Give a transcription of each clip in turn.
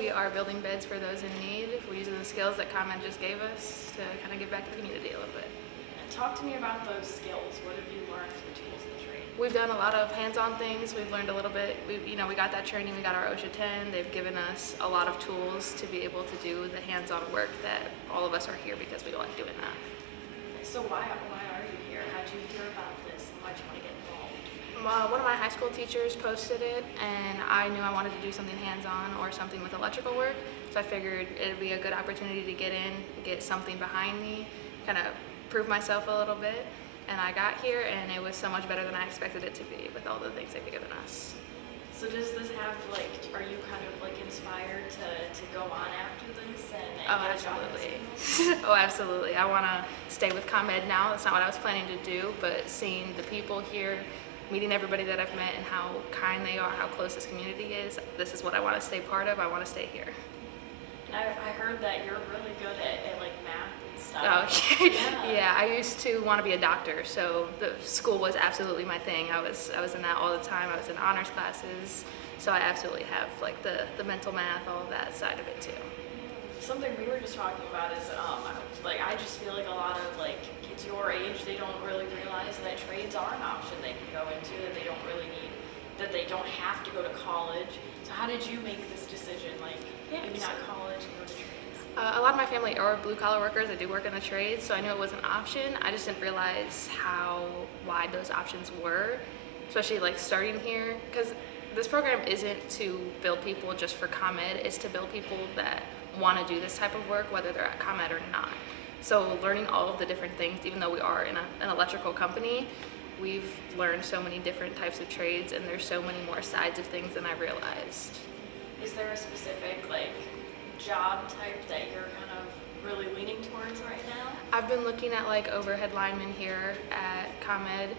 we are building beds for those in need. We're using the skills that ComEd just gave us to kind of give back to the community a little bit. And talk to me about those skills. What have you learned through tools of the trade? We've done a lot of hands-on things. We've learned a little bit. We got that training. We got our OSHA 10. They've given us a lot of tools to be able to do the hands-on work that all of us are here because we like doing that. So why are you here? How did you hear about this and why did you want to get involved? One of my high school teachers posted it, and I knew I wanted to do something hands-on or something with electrical work, so I figured it'd be a good opportunity to get in, get something behind me, kind of prove myself a little bit, and I got here, and it was so much better than I expected it to be with all the things they've given us. So does this have, are you kind of inspired to go on after this and Oh, absolutely. Oh, absolutely. I want to stay with ComEd now. That's not what I was planning to do, but seeing the people here, meeting everybody that I've met and how kind they are, how close this community is, this is what I want to stay part of. I want to stay here. And I heard that you're really good at math and stuff. Oh, yeah. I used to want to be a doctor, so the school was absolutely my thing. I was in that all the time. I was in honors classes, so I absolutely have the mental math, all of that side of it too. Something we were just talking about is I just feel like a lot of kids your age, they don't really realize that trades are an option they can go into, that they don't really need, that they don't have to go to college. So how did you make this decision? Maybe not college and go to trades? A lot of my family are blue-collar workers. I do work in the trades, so I knew it was an option. I just didn't realize how wide those options were, especially starting here, because this program isn't to build people just for ComEd. It's to build people that want to do this type of work, whether they're at ComEd or not. So learning all of the different things, even though we are in an electrical company, we've learned so many different types of trades, and there's so many more sides of things than I realized. Is there a specific job type that you're kind of really leaning towards right now? I've been looking at overhead linemen here at ComEd.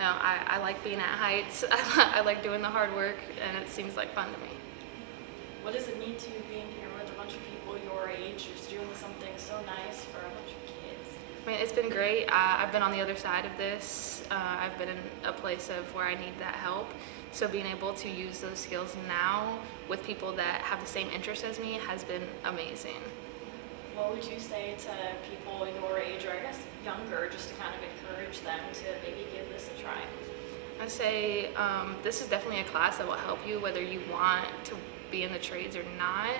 I like being at heights. I like doing the hard work, and it seems like fun to me. What does it mean to you being here with a bunch of people your age who's doing something so nice for a bunch of kids? I mean, it's been great. I've been on the other side of this. I've been in a place of where I need that help. So being able to use those skills now with people that have the same interests as me has been amazing. What would you say to people your age, or I guess younger, just to kind of encourage them to maybe give this a try? I say this is definitely a class that will help you whether you want to be in the trades or not.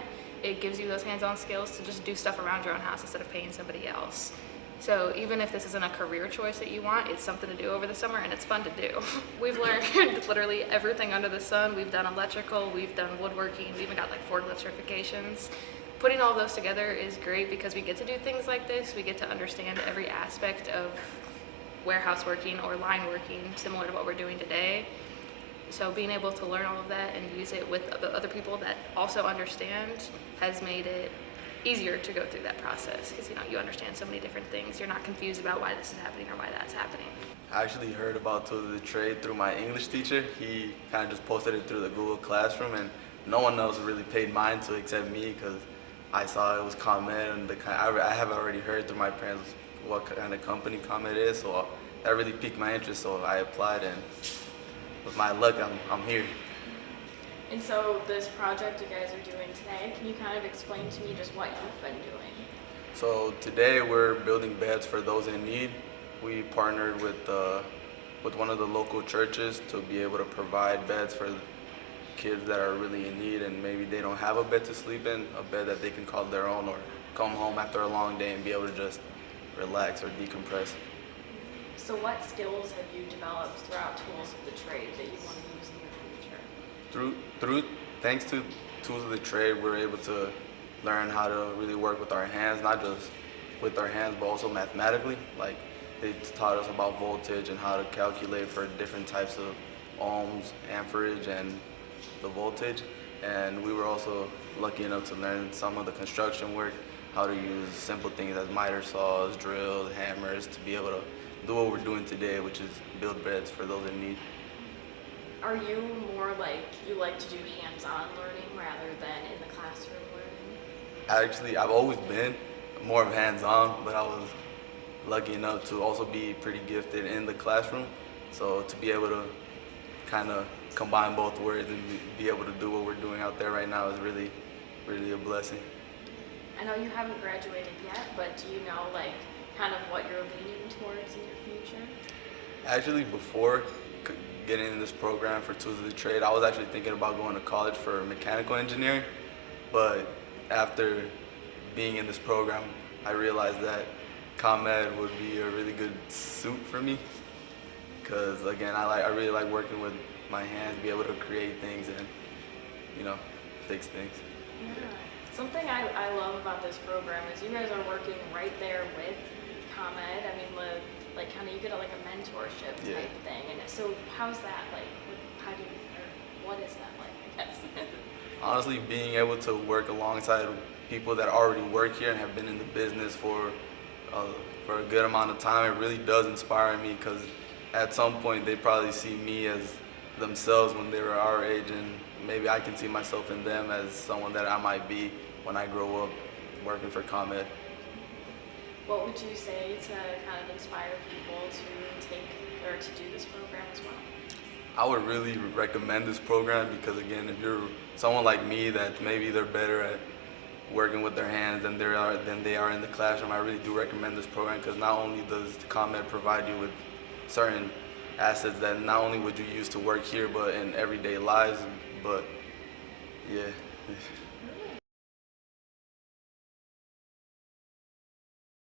It gives you those hands-on skills to just do stuff around your own house instead of paying somebody else. So even if this isn't a career choice that you want, it's something to do over the summer, and it's fun to do. We've learned literally everything under the sun. We've done electrical, we've done woodworking, we even got forklift certifications. Putting all those together is great because we get to do things like this. We get to understand every aspect of warehouse working or line working, similar to what we're doing today. So being able to learn all of that and use it with other people that also understand has made it easier to go through that process because you understand so many different things. You're not confused about why this is happening or why that's happening. I actually heard about Tools of the Trade through my English teacher. He kind of just posted it through the Google Classroom, and no one else really paid mind to it except me because I saw it was ComEd, and I have already heard through my parents what kind of company ComEd is, so that really piqued my interest. So I applied, and with my luck, I'm here. And so this project you guys are doing today, can you kind of explain to me just what you've been doing? So today we're building beds for those in need. We partnered with one of the local churches to be able to provide beds for kids that are really in need and maybe they don't have a bed to sleep in, a bed that they can call their own or come home after a long day and be able to just relax or decompress. So what skills have you developed throughout Tools of the Trade that you want to use in your future? Thanks to Tools of the Trade, we're able to learn how to really work with our hands, not just with our hands, but also mathematically. They taught us about voltage and how to calculate for different types of ohms, amperage, and the voltage. And we were also lucky enough to learn some of the construction work, how to use simple things as miter saws, drills, hammers to be able to do what we're doing today, which is build beds for those in need. Are you more you like to do hands-on learning rather than in the classroom learning? I've always been more of hands-on, but I was lucky enough to also be pretty gifted in the classroom. So to be able to kind of combine both words and be able to do what we're doing out there right now is really really a blessing. I know you haven't graduated yet, but do you know like kind of what you're leaning towards in your future? Actually, before getting in this program for Tools of the Trade, I was actually thinking about going to college for mechanical engineering, but after being in this program, I realized that ComEd would be a really good suit for me, because again, I really like working with my hands, be able to create things and, you know, fix things. Yeah. Something I love about this program is you guys are working right there with ComEd. I mean, like kind of you get like a mentorship type thing. And so how's that like? How do you, or what is that like, I guess? Honestly, being able to work alongside people that already work here and have been in the business for a good amount of time, it really does inspire me, because at some point they probably see me as themselves when they were our age, and maybe I can see myself in them as someone that I might be when I grow up working for ComEd. What would you say to kind of inspire people to take or to do this program as well? I would really recommend this program, because again, if you're someone like me that maybe they're better at working with their hands than they are in the classroom, I really do recommend this program, because not only does ComEd provide you with certain assets that not only would you use to work here but in everyday lives, but yeah.